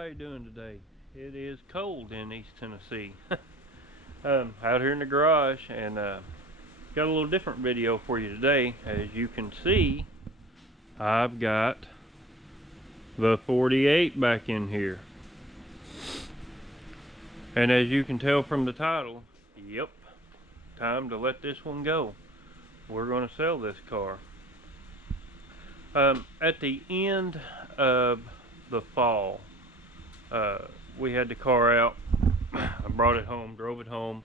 everybody doing today? It is cold in East Tennessee. Out here in the garage, and got a little different video for you today. As you can see, I've got the 48 back in here. And as you can tell from the title, yep, time to let this one go. We're going to sell this car. At the end of the fall, we had the car out. I brought it home, drove it home,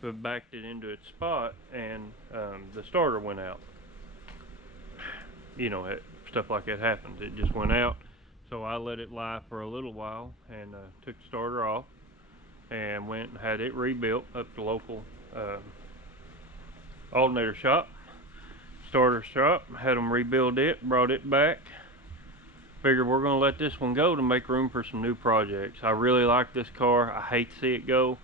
but backed it into its spot, and the starter went out. You know, stuff like that happens. It just went out, so I let it lie for a little while and took the starter off and went and had it rebuilt up the local alternator shop, starter shop. Had them rebuild it, brought it back. Figured we're going to let this one go to make room for some new projects. I really like this car. I hate to see it go,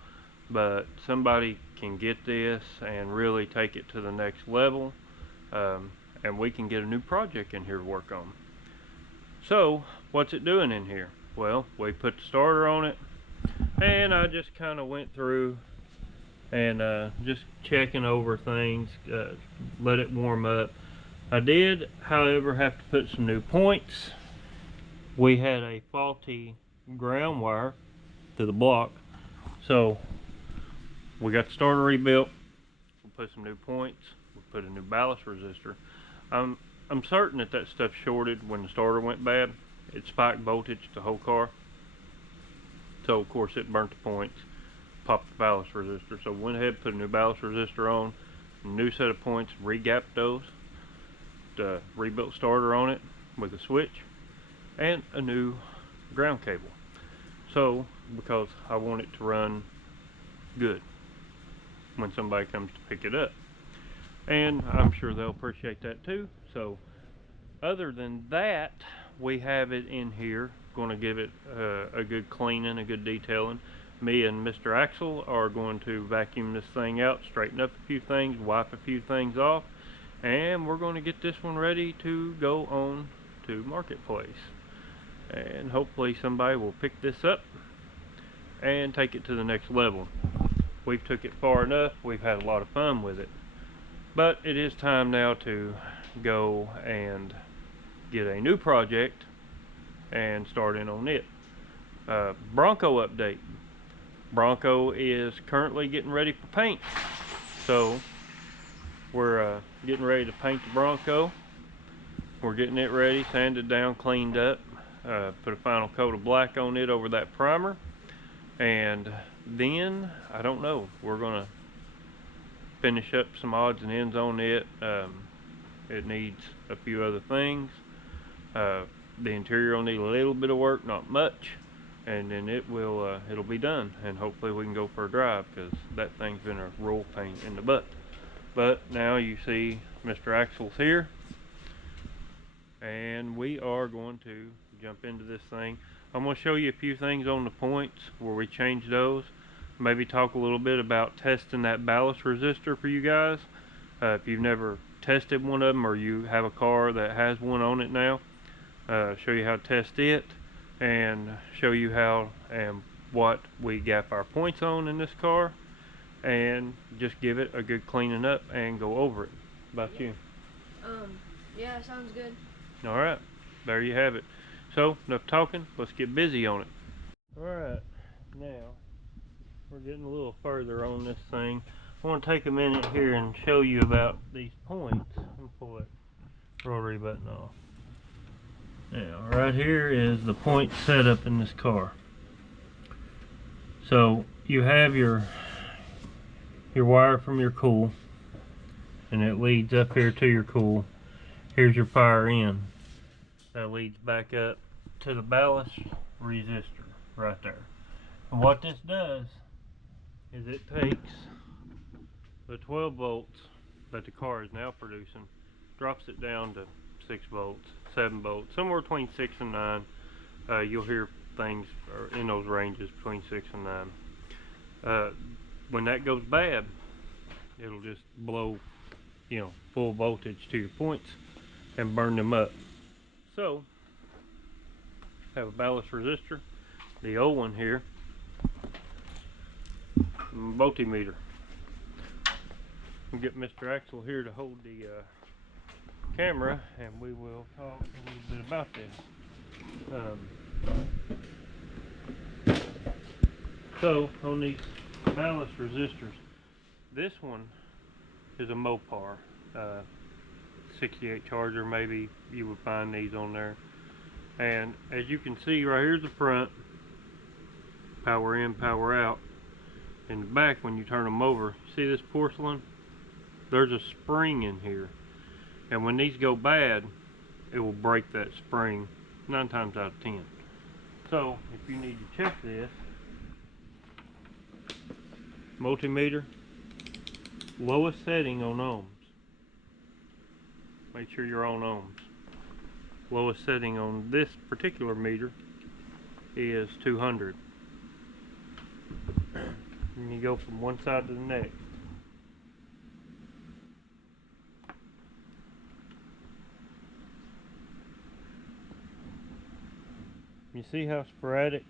but somebody can get this and really take it to the next level, and we can get a new project in here to work on. So what's it doing in here? Well, we put the starter on it, and I just kind of went through and just checking over things, let it warm up. I did, however, have to put some new points. We had a faulty ground wire to the block, so we got the starter rebuilt. We put some new points. We put a new ballast resistor. I'm certain that stuff shorted when the starter went bad. It spiked voltage the whole car, so of course it burnt the points, popped the ballast resistor. So went ahead and put a new ballast resistor on, a new set of points, re-gapped those, the rebuilt starter on it with a switch, and a new ground cable. So because I want it to run good when somebody comes to pick it up, and I'm sure they'll appreciate that too. So other than that, we have it in here. Going to give it a good cleaning, a good detailing. Me and Mr. Axel are going to vacuum this thing out, straighten up a few things, wipe a few things off, and we're going to get this one ready to go on to marketplace. And hopefully somebody will pick this up and take it to the next level. We've took it far enough. We've had a lot of fun with it, but it is time now to go and get a new project and start in on it. Bronco update. Bronco is currently getting ready for paint, so we're getting ready to paint the Bronco. We're getting it ready, sanded down, cleaned up, put a final coat of black on it over that primer, and then I don't know, we're gonna finish up some odds and ends on it. It needs a few other things. The interior will need a little bit of work, not much, and then it'll be done, and hopefully we can go for a drive, because that thing's been a roll pain in the butt. But now you see Mr. Axel's here, and we are going to jump into this thing. I'm going to show you a few things on the points where we changed those. Maybe talk a little bit about testing that ballast resistor for you guys. If you've never tested one of them, or you have a car that has one on it now, show you how to test it, and show you how and what we gap our points on in this car, and just give it a good cleaning up and go over it. About you? Yeah, sounds good. Alright, there you have it. So, enough talking, let's get busy on it. Alright, now we're getting a little further on this thing. I want to take a minute here and show you about these points. Let me pull that rotary button off. Now, right here is the point setup in this car. So, you have your wire from your cool, and it leads up here to your cool. Here's your fire in. That leads back up to the ballast resistor right there. And what this does is it takes the 12 volts that the car is now producing, drops it down to 6 volts, 7 volts, somewhere between 6 and 9. You'll hear things in those ranges between 6 and 9. When that goes bad, it'll just blow, full voltage to your points and burn them up. So, have a ballast resistor, the old one here, voltmeter. We'll get Mr. Axel here to hold the camera, and we will talk a little bit about this. So on these ballast resistors, this one is a Mopar 68 Charger. Maybe you would find these on there. And as you can see, right here's the front, power in, power out. In the back, when you turn them over, see this porcelain? There's a spring in here, and when these go bad, it will break that spring 9 times out of 10. So if you need to check this, multimeter, lowest setting on ohms. Make sure you're on ohms. Lowest setting on this particular meter is 200. And you go from one side to the next. You see how sporadic?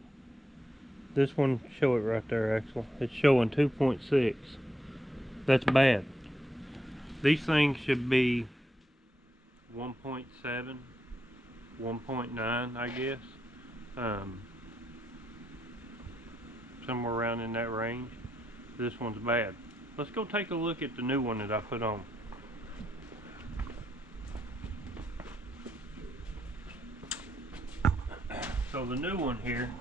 This one, show it right there, Axel. It's showing 2.6. That's bad. These things should be 1.7, 1.9, I guess. Somewhere around in that range. This one's bad. Let's go take a look at the new one that I put on. So the new one here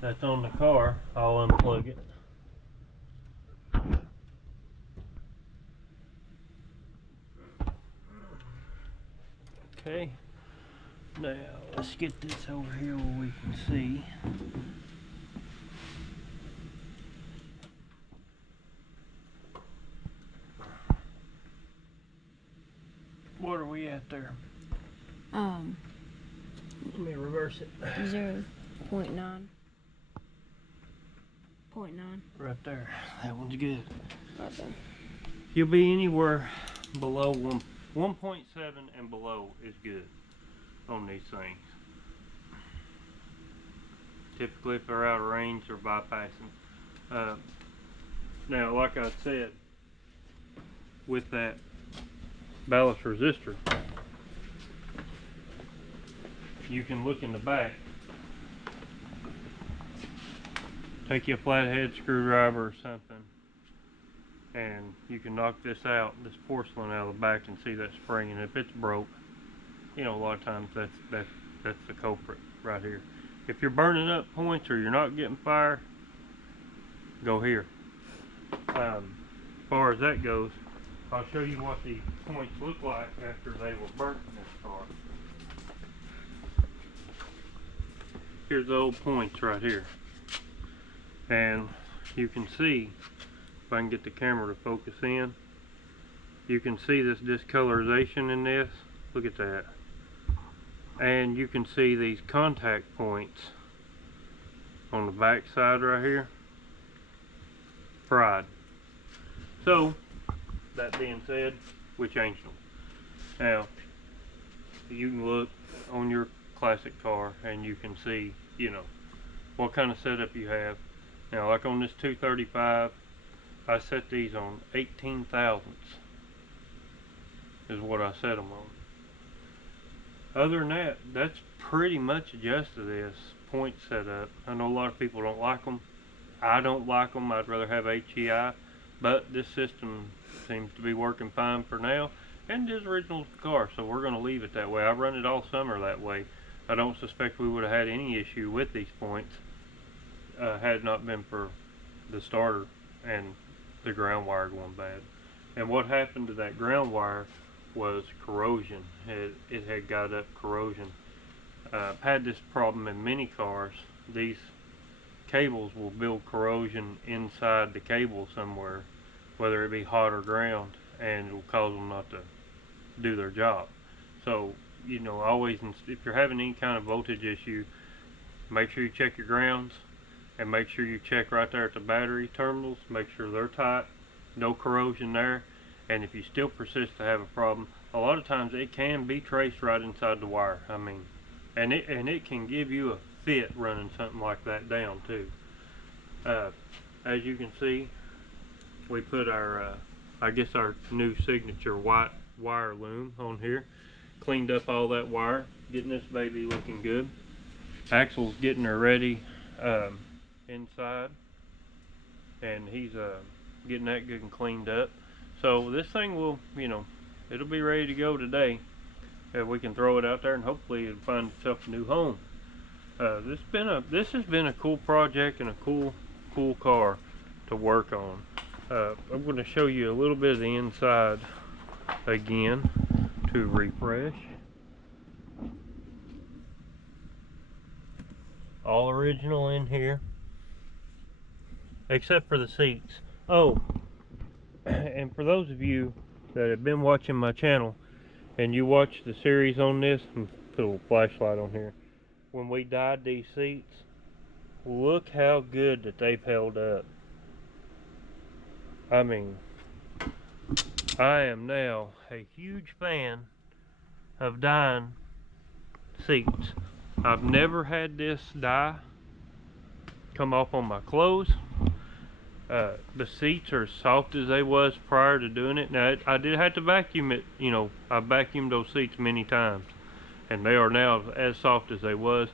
that's on the car, I'll unplug it. Okay, now let's get this over here where we can see. What are we at there? Let me reverse it. 0.9. 0.9. Right there. That one's good. Right there. You'll be anywhere below 1.7 and below is good on these things. Typically, if they're out of range, they're bypassing. Now, like I said, with that ballast resistor, you can look in the back, take your flathead screwdriver or something, and you can knock this out, this porcelain out of the back, and see that spring. And if it's broke, you know, a lot of times that's the culprit right here. If you're burning up points or you're not getting fire, go here. As far as that goes, I'll show you what the points look like after they were burnt in this car. Here's the old points right here. And you can see, if I can get the camera to focus in, you can see this discolorization in this. Look at that. And you can see these contact points on the back side right here, fried. So, that being said, we changed them. Now, you can look on your classic car and you can see, you know, what kind of setup you have. Now, like on this 235, I set these on 18 thousandths is what I set them on. Other than that, that's pretty much adjusted this point setup. I know a lot of people don't like them. I don't like them. I'd rather have HEI, but this system seems to be working fine for now, and it is original to the car, so we're going to leave it that way. I run it all summer that way. I don't suspect we would have had any issue with these points had it not been for the starter and the ground wire going bad. And what happened to that ground wire was corrosion. It had got up corrosion. I've had this problem in many cars. These cables will build corrosion inside the cable somewhere, whether it be hot or ground, and it will cause them not to do their job. So, you know, always, if you're having any kind of voltage issue, make sure you check your grounds, and make sure you check right there at the battery terminals, make sure they're tight, no corrosion there. And if you still persist to have a problem, a lot of times it can be traced right inside the wire. I mean, and it can give you fit running something like that down too. As you can see, we put our, I guess our new signature white wire loom on here. Cleaned up all that wire, getting this baby looking good. Axel's getting her ready inside, and he's getting that good and cleaned up. So this thing will, you know, it'll be ready to go today. We can throw it out there and hopefully it'll find itself a new home. This has been a cool project and a cool car to work on. I'm going to show you a little bit of the inside again to refresh. All original in here, except for the seats. Oh, and for those of you that have been watching my channel and you watch the series on this, and put a little flashlight on here, when we dyed these seats, look how good that they've held up. I mean, I am now a huge fan of dyeing seats. I've never had this dye come off on my clothes. The seats are as soft as they was prior to doing it. Now, I did have to vacuum it, you know, I vacuumed those seats many times, and they are now as soft as they was.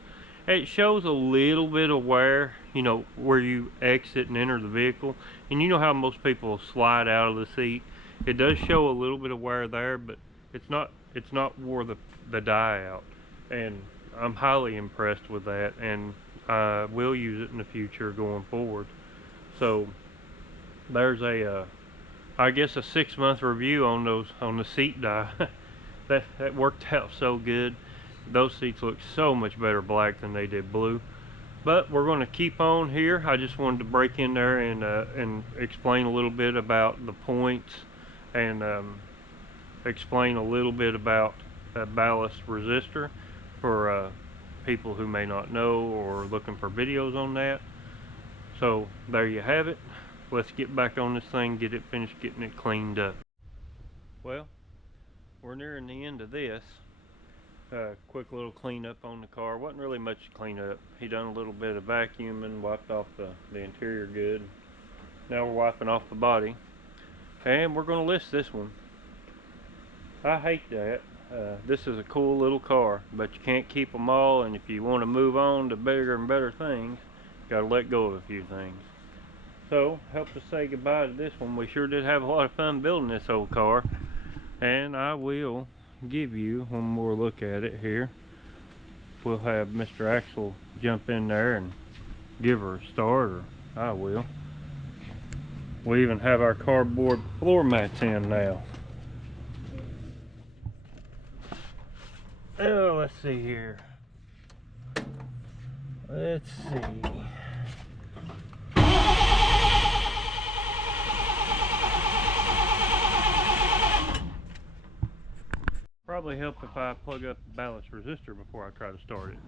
It shows a little bit of wear, you know, where you exit and enter the vehicle, and you know how most people slide out of the seat. It does show a little bit of wear there, but it's not wore the dye out, and I'm highly impressed with that, and I will use it in the future going forward. So there's a I guess a 6-month review on the seat dye. that worked out so good. Those seats look so much better black than they did blue. But we're going to keep on here. I just wanted to break in there and explain a little bit about the points, and explain a little bit about a ballast resistor for people who may not know or looking for videos on that. So there you have it. Let's get back on this thing, get it finished, getting it cleaned up. Well, we're nearing the end of this. Quick little cleanup on the car. Wasn't really much to clean up. He done a little bit of vacuuming, wiped off the interior good. Now we're wiping off the body, and we're going to list this one. I hate that. This is a cool little car, but you can't keep them all, and if you want to move on to bigger and better things, you got to let go of a few things. So, help us say goodbye to this one. We sure did have a lot of fun building this old car, and I will give you one more look at it here. We'll have Mr. Axel jump in there and give her a start, or I will. We even have our cardboard floor mats in now. Oh, let's see here. Let's see. Probably help if I plug up the ballast resistor before I try to start it.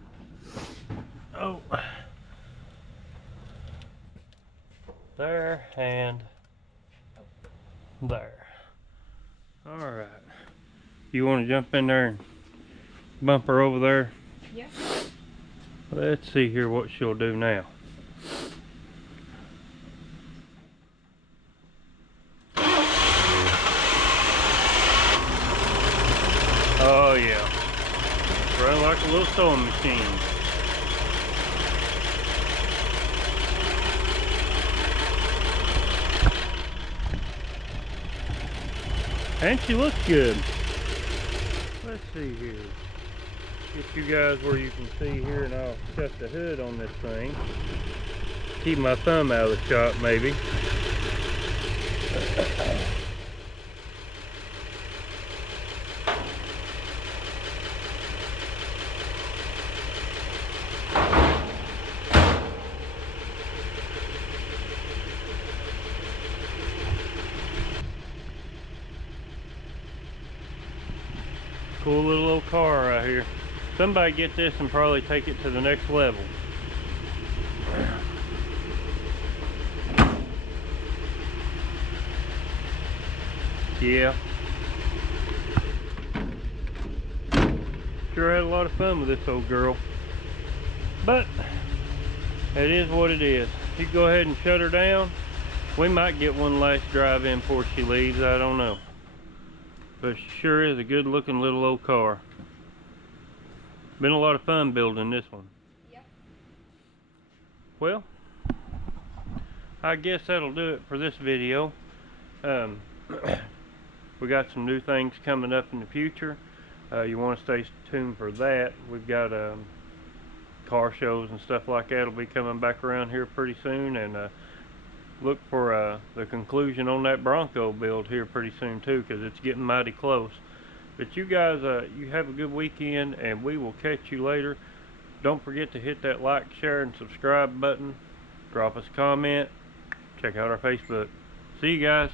Oh. There and there. Alright. You want to jump in there and bump her over there? Yeah. Let's see here what she'll do now. Oh yeah. Run like a little sewing machine. And she looks good. Let's see here. Get you guys where you can see here, and I'll shut the hood on this thing. Keep my thumb out of the shot, maybe. Cool little old car right here. Somebody get this and probably take it to the next level. Yeah. Sure had a lot of fun with this old girl. But it is what it is. You go ahead and shut her down. We might get one last drive in before she leaves, I don't know. But she sure is a good looking little old car. Been a lot of fun building this one. Yep. Well, I guess that'll do it for this video. We got some new things coming up in the future. You want to stay tuned for that. We've got car shows and stuff like that will be coming back around here pretty soon, and look for the conclusion on that Bronco build here pretty soon too, because it's getting mighty close. But you guys, you have a good weekend, and we will catch you later. Don't forget to hit that like, share, and subscribe button. Drop us a comment. Check out our Facebook. See you guys.